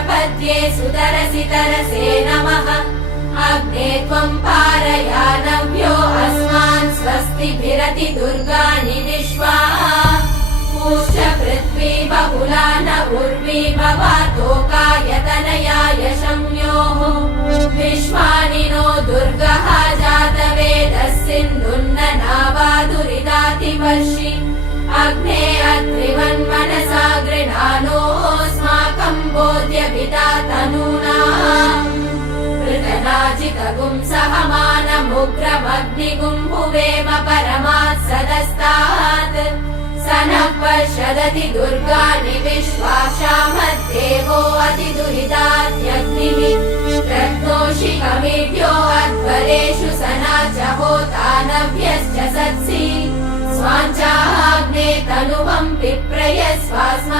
प्रपद्ये सुतरसि तरसे नमः अग्ने त्वं पारयानव्यो अस्मान् स्वस्तिभिरति दुर्गाणि विश्वा पूश्च पृथ्वी बहुला न उर्वी भवातोकायतनयाय शम्योः विश्वानि नो दुर्गः जातवेदः सिन्धुन्न नावादुरिदातिवर्षि अग्ने अत्रिवन्मनसा गृणानोऽस्माकं बोध्यभिता तनूना पृतनाजितगुं सहमानमुग्रमग्निगुं भुवेम परमात् सदस्तात् स नः पर्षदति दुर्गाणि विश्वाक्षामद्देवो अतिदुरितात्यग्निः रत्नोषिकमेभ्यो अध्वरेषु सना च होतानव्यश्च सत्सि स्वाञ्चाग्ने तनुवं पिप्रयस्वास्म